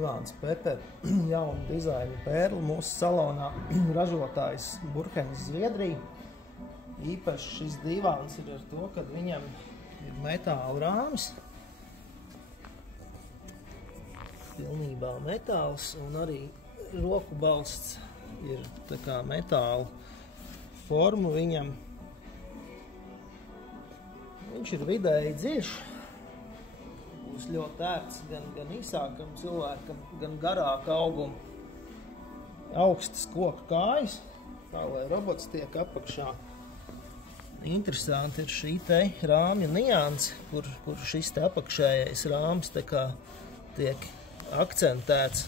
Ivāns Peter, jaunu dizainu pērli mūsu salonā, ražotājs Burkens Zviedrija. Īpaši šis divāns ir ar to, ka viņam ir metāla rāmis, pilnībā metāls, un arī roku balsts ir tā kā metāla forma viņam. Viņš ir vidēji dziļš, būs ļoti ērts gan īsākam cilvēkam, gan garāka auguma. Augstas koka kājas, tā lai robots tiek apakšā. Interesanti ir šī te rāmja nianse, kur šis te apakšējais rāms tā kā tiek akcentēts,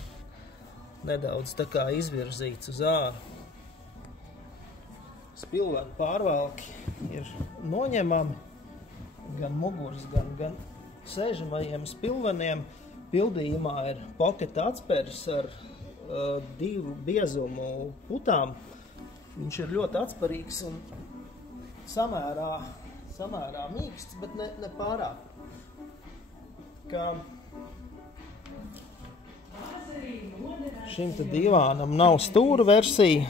nedaudz tā kā izvirzīts uz āru. Spilvenu pārvalki ir noņemami, gan muguras, gan sēžamajiem spilveniem. Pildījumā ir pocket atspērs ar 2 biezumu putām. Viņš ir ļoti atsparīgs un samērā mīksts, bet ne pārāk. Šim te divānam nav stūra versija.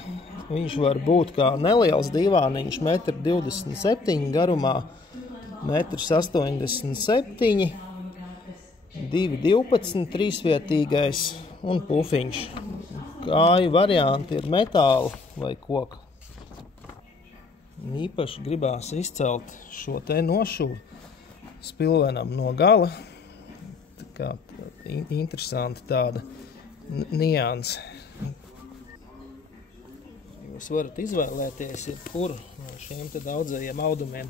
Viņš var būt kā neliels divāniņš, 1,27 m garumā, 1,87 m, 2,12 trīsvietīgais un pufiņš. Kāju varianti ir metāla vai koka. Īpaši gribās izcelt šo te nošuvu spilvenam no gala. Tā kā interesanti tāda nianse. Jūs varat izvēlēties jebkuru no šiem te daudzajiem audumiem.